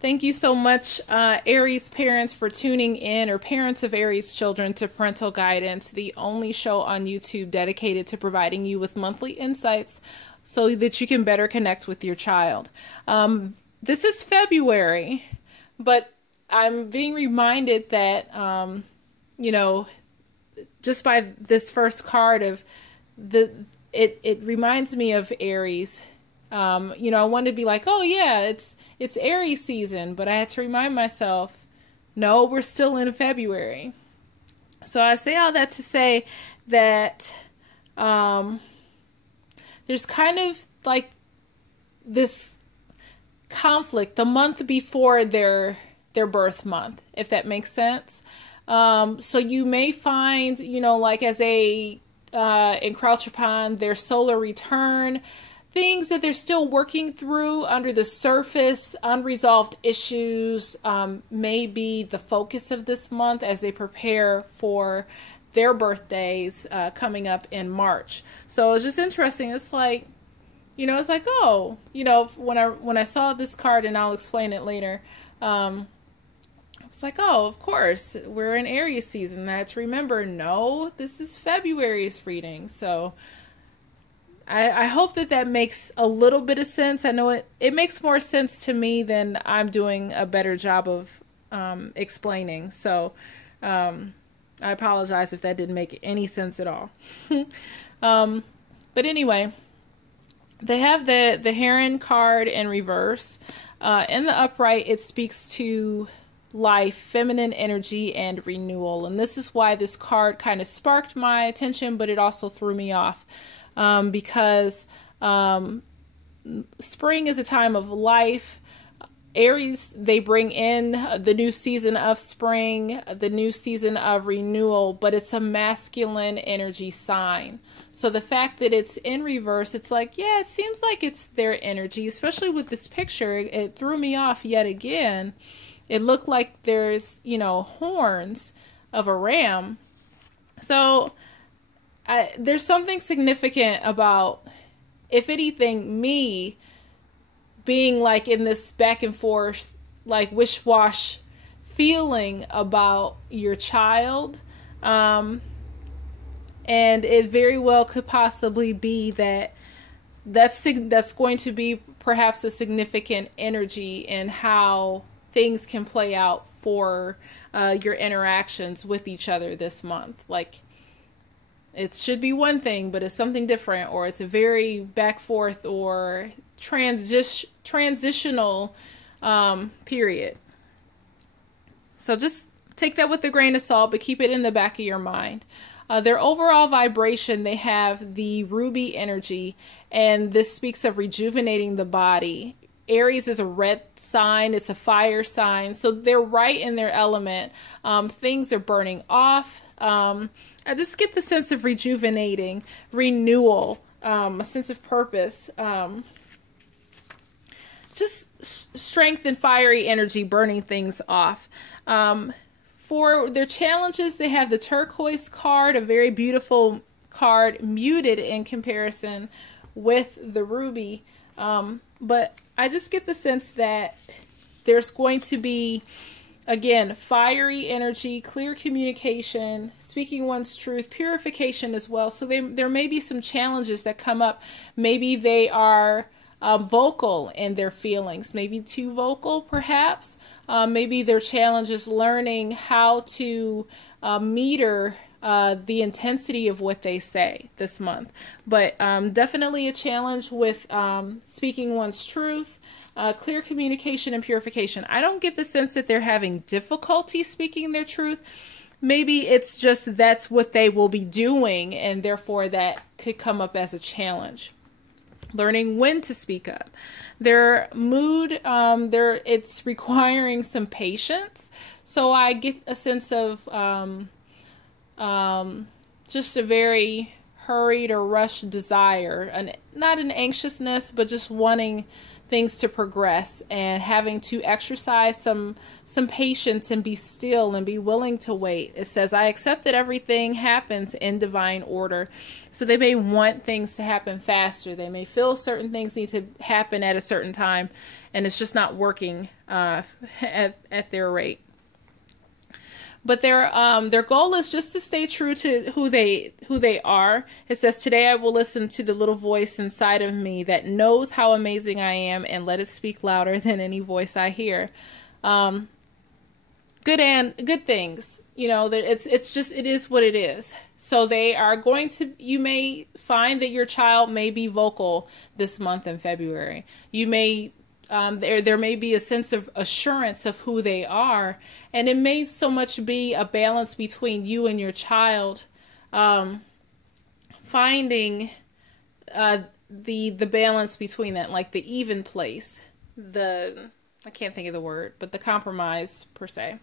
Thank you so much, Aries parents, for tuning in, or parents of Aries children, to Parental Guidance, the only show on YouTube dedicated to providing you with monthly insights so that you can better connect with your child. This is February, but I'm being reminded that, just by this first card of it reminds me of Aries. I wanted to be like, oh yeah, it's Aries season, but I had to remind myself, no, we're still in February. So I say all that to say that there's kind of like this conflict the month before their birth month, if that makes sense. So you may find, like as they encroach upon their solar return, things that they're still working through under the surface, unresolved issues, may be the focus of this month as they prepare for their birthdays coming up in March. So it's just interesting. It's like, when I saw this card, and I'll explain it later, I was like, oh, of course, we're in Aries season. I had to remember, no, this is February's reading. So I hope that makes a little bit of sense. I know it makes more sense to me than I'm doing a better job of explaining. So I apologize if that didn't make any sense at all. But anyway, they have the Heron card in reverse. In the upright, it speaks to life, feminine energy, and renewal. And this is why this card kind of sparked my attention, but it also threw me off. Because spring is a time of life. Aries, they bring in the new season of spring, the new season of renewal, but it's a masculine energy sign. So the fact that it's in reverse, it's like, yeah, it seems like it's their energy, especially with this picture. It threw me off yet again. It looked like there's, horns of a ram. So there's something significant about, if anything, me being like in this back and forth, like wish-wash feeling about your child. And it very well could possibly be that's going to be perhaps a significant energy in how things can play out for your interactions with each other this month. Like, it should be one thing, but it's something different, or it's a very back forth or transitional period. So just take that with a grain of salt, but keep it in the back of your mind. Their overall vibration, they have the ruby energy, and this speaks of rejuvenating the body. Aries is a red sign. It's a fire sign. So they're right in their element. Things are burning off. I just get the sense of rejuvenating, renewal, a sense of purpose, just strength and fiery energy burning things off. For their challenges, they have the turquoise card, a very beautiful card, muted in comparison with the ruby. But I just get the sense that there's going to be, again, fiery energy, clear communication, speaking one's truth, purification as well. So there may be some challenges that come up. Maybe they are vocal in their feelings, maybe too vocal perhaps. Maybe their challenge is learning how to meter the intensity of what they say this month. But definitely a challenge with speaking one's truth, clear communication, and purification. I don't get the sense that they're having difficulty speaking their truth. Maybe it's just that's what they will be doing, and therefore that could come up as a challenge. Learning when to speak up. Their mood, it's requiring some patience. So I get a sense of just a very hurried or rushed desire, not an anxiousness, but just wanting things to progress and having to exercise some patience and be still and be willing to wait. It says, I accept that everything happens in divine order. So they may want things to happen faster. They may feel certain things need to happen at a certain time, and it's just not working at their rate. But their goal is just to stay true to who they are. It says, today I will listen to the little voice inside of me that knows how amazing I am, and let it speak louder than any voice I hear. Good things. You know, that it is what it is. So they are going to, you may find that your child may be vocal this month in February. You may there may be a sense of assurance of who they are, and it may so much be a balance between you and your child, finding the balance between that, like the even place, I can't think of the word, but the compromise per se.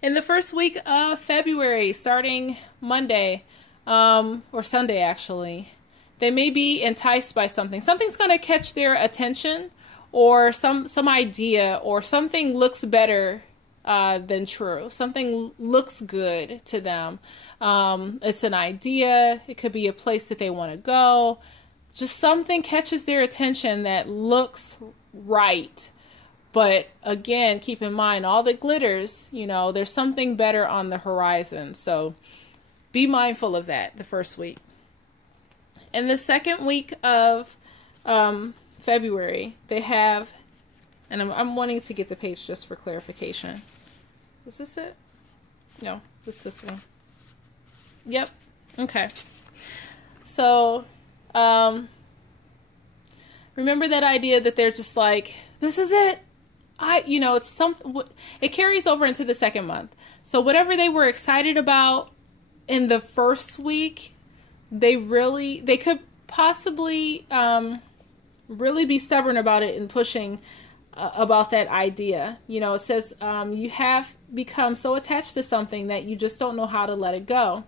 In the first week of February, starting Monday, or Sunday actually, they may be enticed by something. Something's going to catch their attention, or some idea, or something looks better than true. Something looks good to them. It's an idea. It could be a place that they want to go. Just something catches their attention that looks right. But again, keep in mind, all that glitters, you know, there's something better on the horizon. So be mindful of that the first week. In the second week of February, they have, and I'm wanting to get the page just for clarification. Is this it? No, this one. Yep. Okay. So, remember that idea that they're just like, this is it. It's something, it carries over into the second month. So whatever they were excited about in the first week, they could possibly, really be stubborn about it and pushing about that idea. You know, it says you have become so attached to something that you just don't know how to let it go.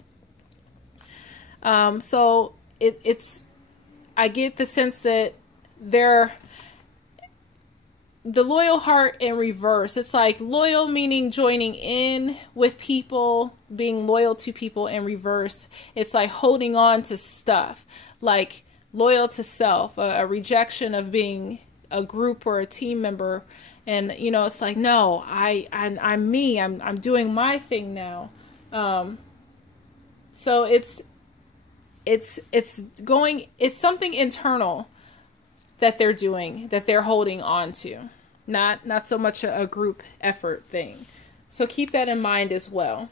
So I get the sense that the loyal heart in reverse. It's like loyal meaning joining in with people, being loyal to people in reverse. It's like holding on to stuff, like loyal to self, a rejection of being a group or a team member. And, you know, it's like, no, I'm me, I'm doing my thing now. So it's something internal that they're doing, that they're holding on to, not so much a group effort thing. So keep that in mind as well.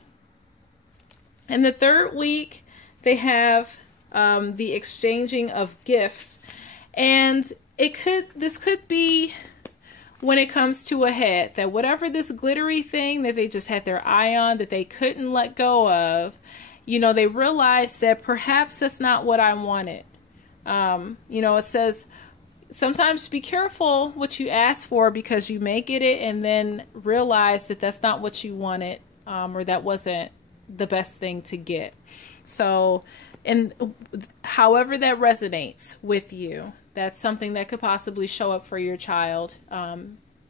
In the third week, they have the exchanging of gifts, and this could be when it comes to a head, that whatever this glittery thing that they just had their eye on, that they couldn't let go of, you know, they realized that perhaps that's not what I wanted. You know, it says sometimes be careful what you ask for, because you may get it and then realize that that's not what you wanted, or that wasn't the best thing to get. So, and however that resonates with you, that's something that could possibly show up for your child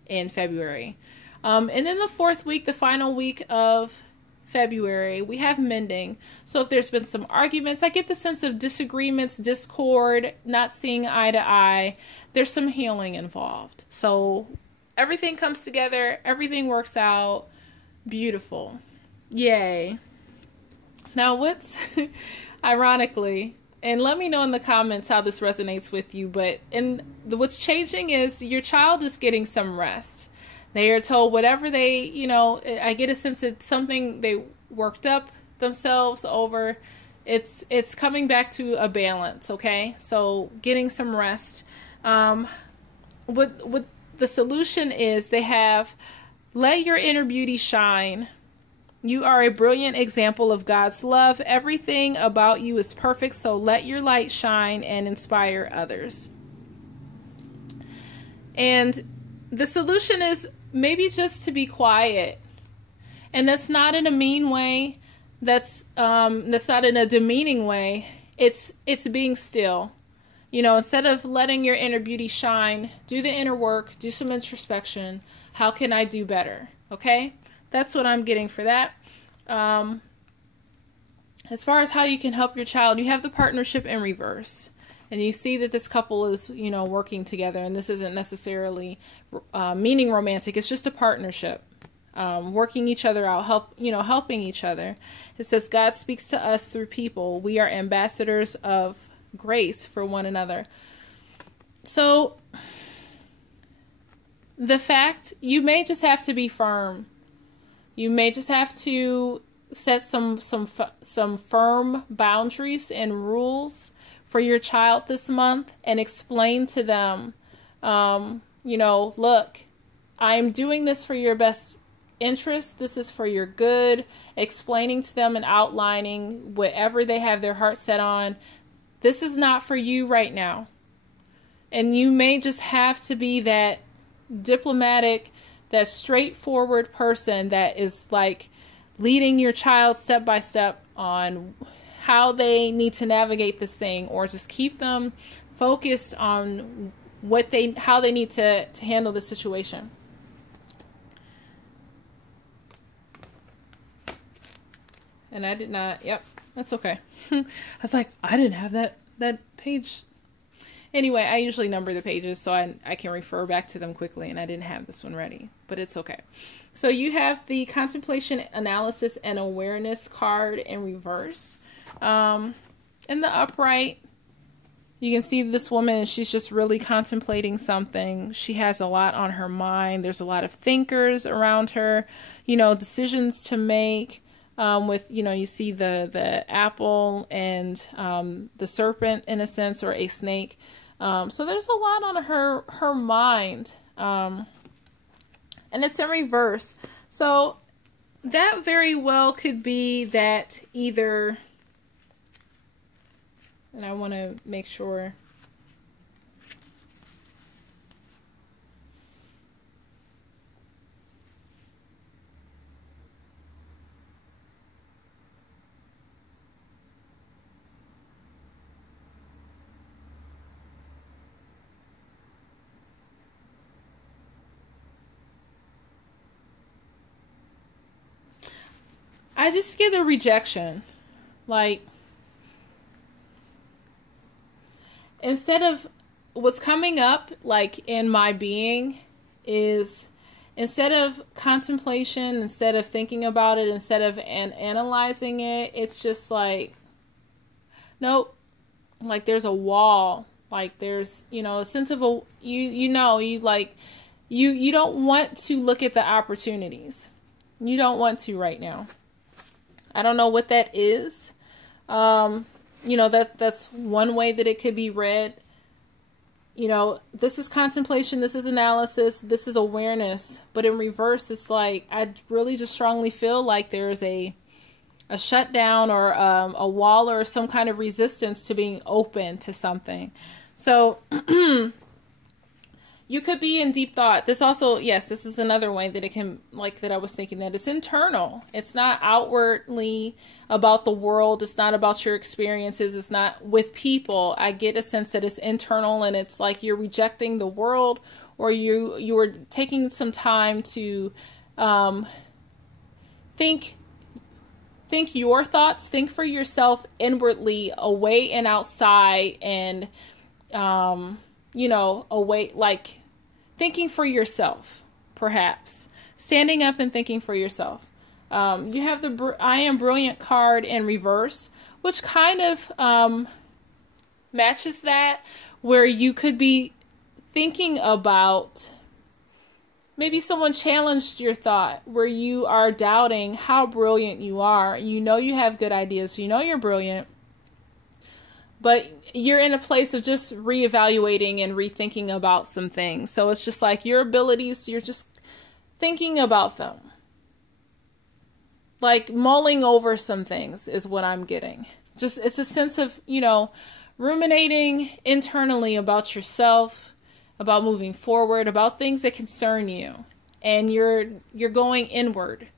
in February. And then the fourth week, the final week of February, we have mending. So if there's been some arguments, I get the sense of disagreements, discord, not seeing eye to eye, there's some healing involved. So everything comes together, everything works out, beautiful. Yay. Now what's ironically, and let me know in the comments how this resonates with you, but what's changing is your child is getting some rest. They are told whatever they, you know, I get a sense that something they worked up themselves over, it's coming back to a balance, okay? So getting some rest. What the solution is, they have, let your inner beauty shine. You are a brilliant example of God's love. Everything about you is perfect, so let your light shine and inspire others. And the solution is maybe just to be quiet. And that's not in a mean way. That's not in a demeaning way. It's being still. You know, instead of letting your inner beauty shine, do the inner work, do some introspection. How can I do better? Okay? That's what I'm getting for that. As far as how you can help your child, you have the partnership in reverse. And you see that this couple is, you know, working together. And this isn't necessarily meaning romantic. It's just a partnership. Working each other out, helping each other. It says, God speaks to us through people. We are ambassadors of grace for one another. So the fact, you may just have to be firm. You may just have to set some firm boundaries and rules for your child this month and explain to them, look, I'm doing this for your best interest. This is for your good. Explaining to them and outlining whatever they have their heart set on. This is not for you right now. And you may just have to be that diplomatic, that straightforward person that is like leading your child step by step on how they need to navigate this thing, or just keep them focused on how they need to handle the situation. And I did not, yep, that's okay. I was like, I didn't have that page. Anyway, I usually number the pages so I can refer back to them quickly, and I didn't have this one ready, but it's okay. So you have the contemplation, analysis, and awareness card in reverse. In the upright, you can see this woman, she's just really contemplating something. She has a lot on her mind. There's a lot of thinkers around her, decisions to make. You see the apple and the serpent, in a sense, or a snake. So there's a lot on her mind. And it's in reverse. So that very well could be that either, and I want to make sure. I just get a rejection. Like, instead of what's coming up, like in my being, is instead of contemplation, instead of thinking about it, instead of analyzing it, it's just like, nope, like there's a wall. Like there's, a sense of you don't want to look at the opportunities. You don't want to right now. I don't know what that is. That's one way that it could be read. This is contemplation, this is analysis, this is awareness. But in reverse, it's like, I really just strongly feel like there's a shutdown or a wall or some kind of resistance to being open to something. So you could be in deep thought. This also, yes, this is another way that it can, like that I was thinking, that it's internal. It's not outwardly about the world. It's not about your experiences. It's not with people. I get a sense that it's internal, and it's like you're rejecting the world, or you are taking some time to think your thoughts, think for yourself inwardly, away and outside, and away, like thinking for yourself, perhaps standing up and thinking for yourself. You have the I Am Brilliant card in reverse, which kind of matches that, where you could be thinking about, maybe someone challenged your thought, where you are doubting how brilliant you are. You have good ideas. You're brilliant. But you're in a place of just reevaluating and rethinking about some things. So it's just like your abilities, you're just thinking about them. Like mulling over some things is what I'm getting. Just, it's a sense of, ruminating internally about yourself, about moving forward, about things that concern you. And you're going inward.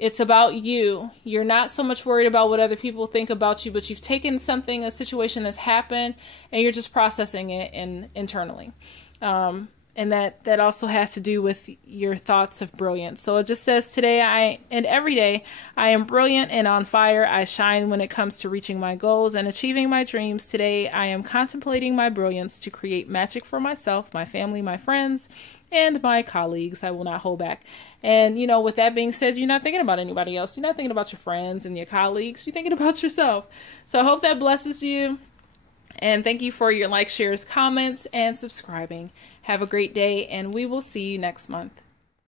It's about you. You're not so much worried about what other people think about you, but you've taken something, a situation that's happened, and you're just processing it internally. And that also has to do with your thoughts of brilliance. So it just says today and every day, I am brilliant and on fire. I shine when it comes to reaching my goals and achieving my dreams. Today, I am contemplating my brilliance to create magic for myself, my family, my friends, and my colleagues. I will not hold back. And, with that being said, you're not thinking about anybody else. You're not thinking about your friends and your colleagues. You're thinking about yourself. So I hope that blesses you. And thank you for your likes, shares, comments, and subscribing. Have a great day, and we will see you next month.